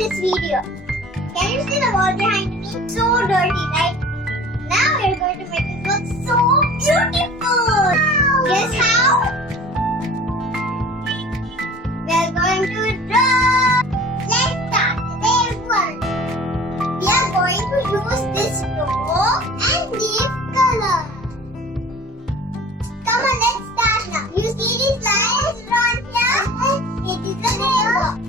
this video. Can you see the wall behind me? So dirty, right? Now we're going to make it look so beautiful. Guess how? We're going to draw. Let's start. Day 1. We are going to use this row and leaf color. Come on, let's start now. You see these lines drawn here? It is a rainbow.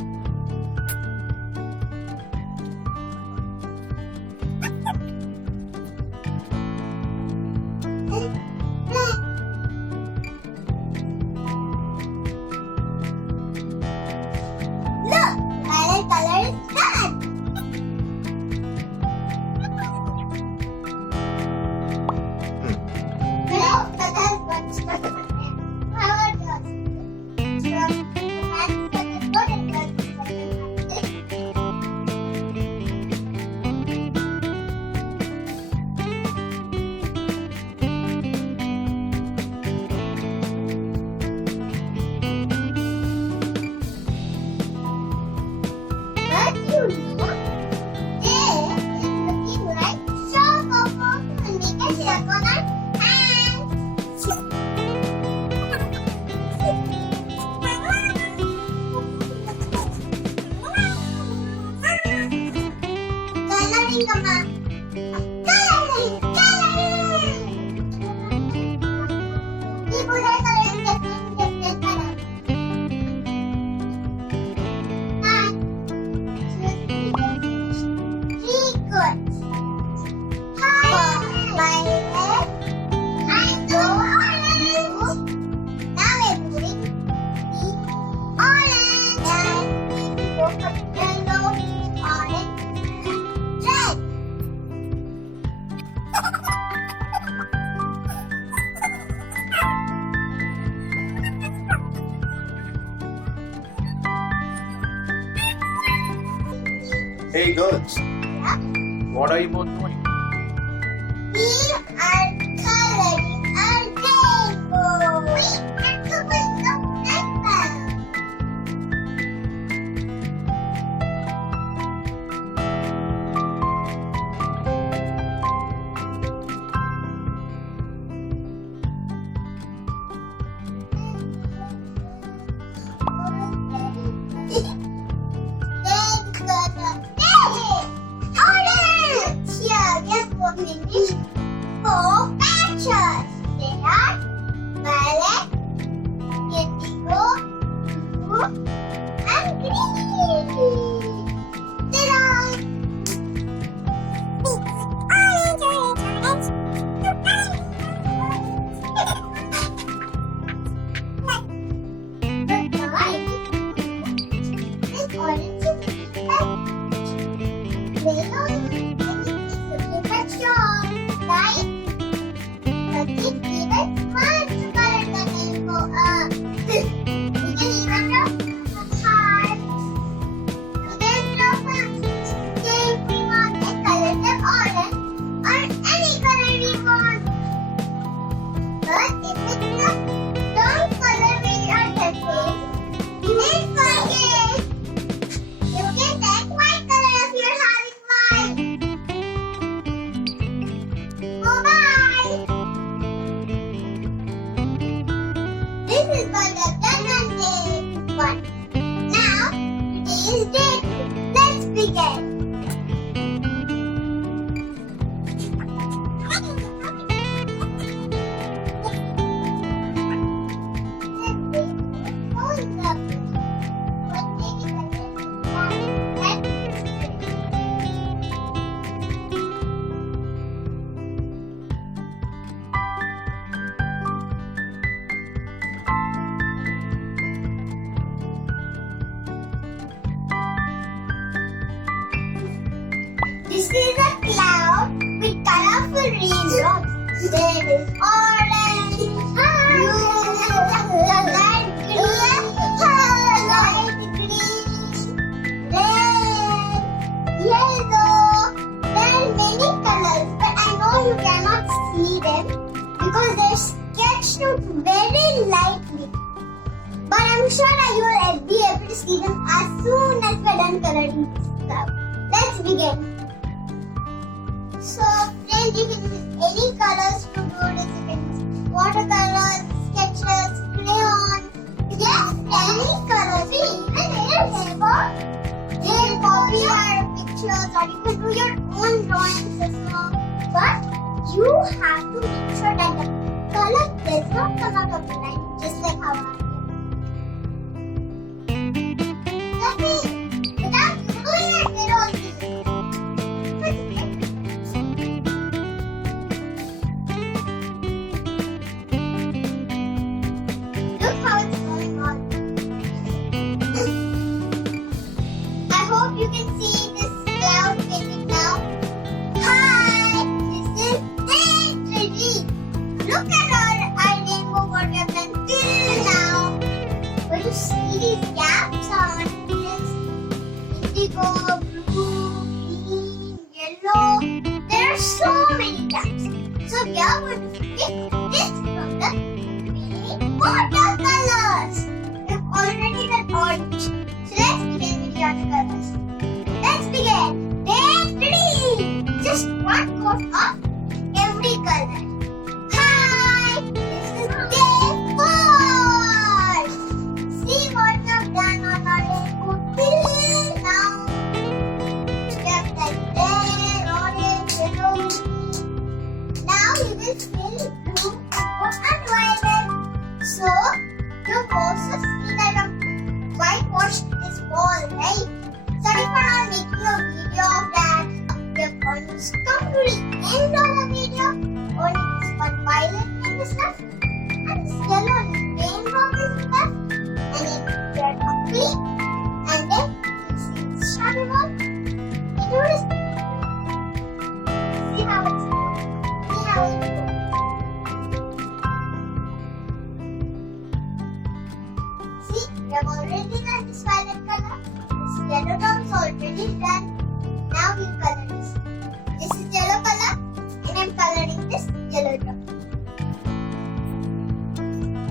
Look, violet color is done. No, that has one stuck on there. How are those? But you know, this is looking like chocolate and we can suck on our hands. Coloring, Amma. Coloring, coloring. People are coloring different colors. Secret. Violet and orange. Now we're doing the orange and we go for yellow, orange, red. Hey girls, Yeah. what are you both doing? We are coloring a rainbow. Wait, that's the window paper. Red color. Orange. Here we have finished 4 patches. They are violet, indigo, blue, and green. Ta-da! Orange, orange, orange. But why? This orange is yellow. Looking for sure, right? But it even fun to color the rainbow up. We can even draw hearts. We can draw flowers. If we want to color them orange or any color we want. But if it's not, don't color when you are testing. You may forget. You can take white color if you're having white. Bye-bye. This is for the done and day 1. Now, today is day 2. Let's begin. This is a cloud with colorful raindrops. There is orange, blue, light green, light green, red, yellow. There are many colors, but I know you cannot see them because they're sketched out very lightly. But I'm sure that you will be able to see them as soon as we're done coloring this stuff. Let's begin. So, friends, you can use any colors to do this. You can use watercolors, sketches, crayons. Yes, any colors. See, even you can copy your pictures or you can do your own drawings as well. But you have to make sure that the color does not come out of the line, just like how I did. Let me, without doing it, it all look how it's going on. I hope you can see this cloud painting now. Hi, this is Paintbrushes. Look at our rainbow what we have done till now. When you see these gaps on this indigo, blue, green, yellow, there are so many gaps. So we are going to pick this from the watercolors. We have already done orange. So let's begin with the watercolors. Let's begin. Day 3. Just one coat of every color. Hi, this is day 4. See what we have done on our rainbow till now. We have done red, orange, yellow, green. Now we will fill blue, and violet. So you've also seen that I've whitewashed this wall, right? Sorry for not making a video of that. We have almost come to the end of the video. Only this one violet in this left, and this yellow rainbow is left, and then we are complete. And then you see this shadow wall. You notice? See how it's going. See how it goes. See, we have already done this violet color. This yellow dot is already done. Now we'll color this. This is yellow color, and I'm coloring this yellow dot.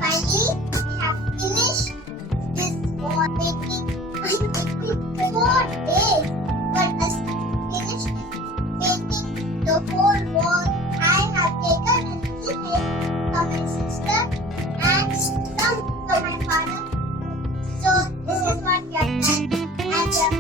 Finally, we have finished this wall painting. It took 4 days for us to finish this painting the whole wall. I have taken a little help from my sister and some from my father. So this is what we have done, and we have